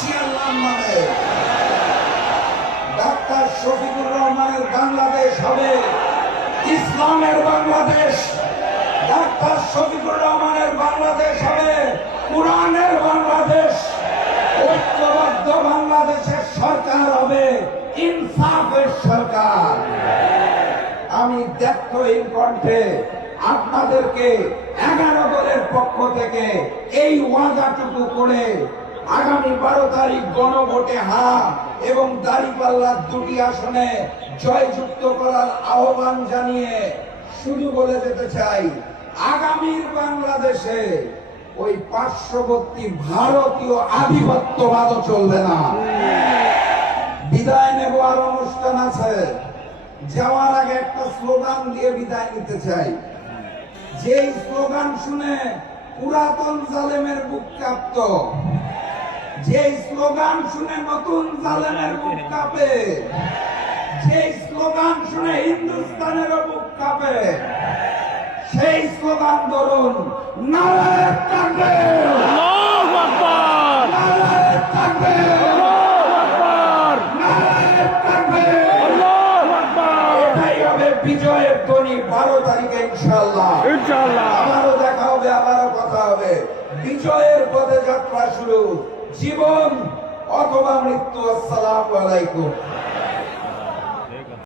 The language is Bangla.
জিয়ার নামে ডাক্তার শফিকুর রহমানের বাংলাদেশ হবে ইসলামের বাংলাদেশ। ডাক্তার শফিকুর রহমানের বাংলাদেশ হবে কোরআনের বাংলাদেশ। ঐক্যবদ্ধ বাংলাদেশের সরকার হবে ইনসাফের সরকার। আমি দ্ব্যর্থহীন কণ্ঠে আপনাদেরকে 11 দলের পক্ষ থেকে এই ওয়াদাটুকু করে আগামী 12 তারিখ গণভোটে হ্যাঁ এবং দাঁড়িপাল্লার 2টি আসনে জয়যুক্ত করার আহ্বান জানিয়ে শুধু বলে যেতে চাই, আগামীর বাংলাদেশে ওই পার্শ্ববর্তী ভারতীয় আধিপত্যবাদও চলবে না। বিদায় নেব, আর অনুষ্ঠান আছে। যাওয়ার আগে একটা স্লোগান দিয়ে বিদায় নিতে চাই। যেই স্লোগান শুনে পুরাতন জালেমের বুক কাঁপত, যেই স্লোগান শুনে নতুন জালেমের বুক কাঁপে, যেই স্লোগান শুনে হিন্দুস্তানেরও বুক কাঁপে, সেই স্লোগান ধরুন, নারায়ে তাকবীর, আল্লাহু আকবার, নারায়ে তাকবীর, আল্লাহু আকবার, নারায়ে তাকবীর, আল্লাহু আকবার। এটাই হবে বিজয়ের ধ্বনি 12 তারিখে ইনশাআল্লাহ। ইনশাআল্লাহ আবারও দেখা হবে, আবারও কথা হবে। বিজয়ের পথে যাত্রা শুরু, জীবন অথবা মৃত্যু। আসসালামু আলাইকুম।